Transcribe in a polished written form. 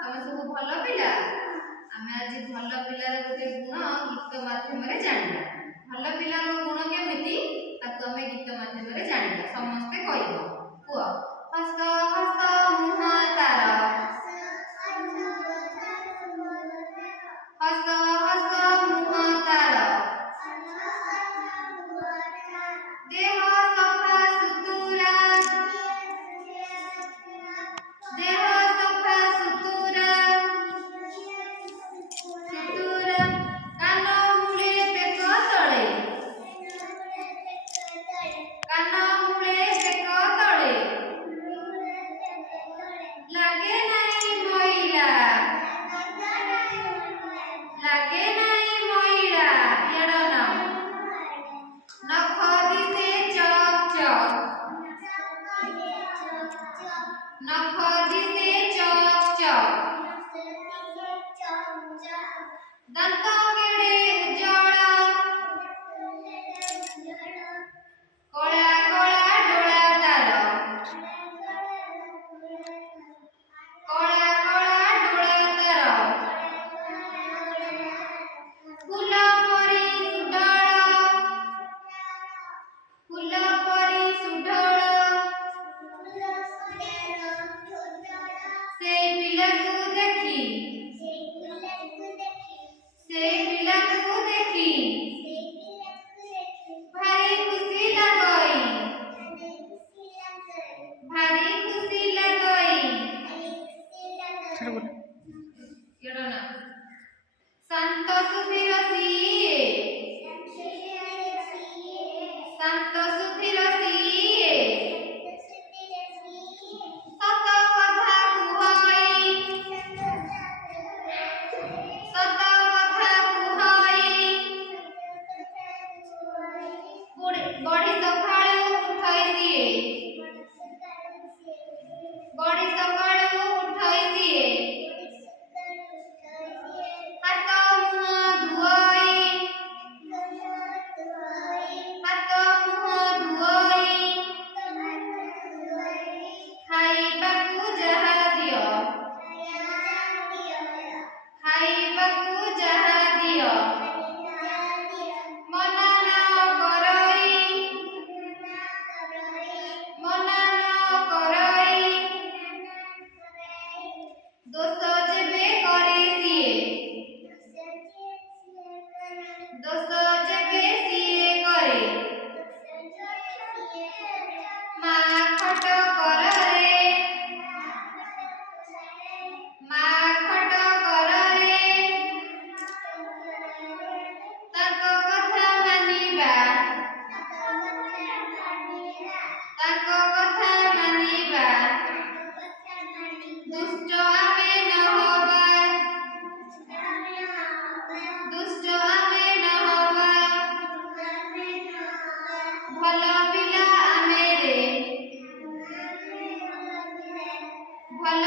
ତମେ ସବୁ ଭଲ ପିଲା। ଆମେ ଆଜି ଭଲ ପିଲାର ଗୋଟେ ଗୁଣ ଗୀତ ମାଧ୍ୟମରେ ଜାଣିବା। ଭଲ ପିଲାଙ୍କ ଗୁଣ କେମିତି ତାକୁ ଆମେ ଗୀତ ମାଧ୍ୟମରେ ଜାଣିବା। ସମସ୍ତେ କହିବ, କୁହ। ହସ ହସ ମୁହଁ ତାର, ହସ ହସ ମୁହଁ ତାର, ଦେହ ସଫା ସୁତୁରା, ଦେହ ସଫା ସୁତୁରା, ସୁତୁରା, କାନ ମୂଳେ ବେକ ତଳେ, କାନ ମୂଳେ ବେକ ତଳେ, ଲାଗେ ନାହିଁ ମଇଳା, ଲାଗେ ନାହିଁ ମଇଳା। ଇଆଡ଼ ନାମ ନଖ ଦିଶେ ଚକ୍ ଚକ୍, ନଖ ଦିଶେ ଚକ୍ ଚକ୍, ଦାନ୍ତ କେଡ଼େ ଉଜ୍ଜଳ, କଳା କଳା ଡୋଳା ତାର, କଳା କଳା ଡୋଳା ତାର, ଫୁଲ ପରି ସୁଢଳ, ଫୁଲ ପରି ସୁଢଳ, ସେଇ ପିଲାକୁ ଦେଖି, ସେଇ ପିଲାକୁ ଦେଖି ଭାରି ଖୁସି ଲାଗଇ, ଭାରି ଖୁସି ଲାଗଇ। ଶାନ୍ତ ସୁଧୀର ସିଏ, ଶାନ୍ତ ସୁଧୀର ସିଏ, ସତ କଥା କୁହଇ, ସତ କଥା କୁହଇ, ବଢ଼ି ସକାଳୁ ଉଠଇ ଦିଏ, ବଢ଼ି ସକାଳୁ ଉଠଇ ଦିଏ, ହାତ ମୁହଁ ଧୁଆଇ, ହାତ ମୁହଁ ଧୁଆଇ, ଖାଇବାକୁ ଯାହା ଦିଅ, ଖାଇବାକୁ ଯାହା ଦିଅ, ମନ ନ କରଇ, ମନ ନ କରଇ, ଦୋଷ ଯେବେ କରେ ସିଏ, ଦୋଷ ଯେବେ ସିଏ କରେ, ମା ଖଟ କରରେ, ମା ଖଟ କରରେ, ତାଙ୍କ କଥା ମାନିବା, ତାଙ୍କ କଥା ମାନିବା, ଦୁଷ୍ଟ ଆମେ ନ ହବା, ଦୁଷ୍ଟ ଆମେ ନ ହବା, ଭଲ ପିଲା ଆମେ ରେ, ଭଲ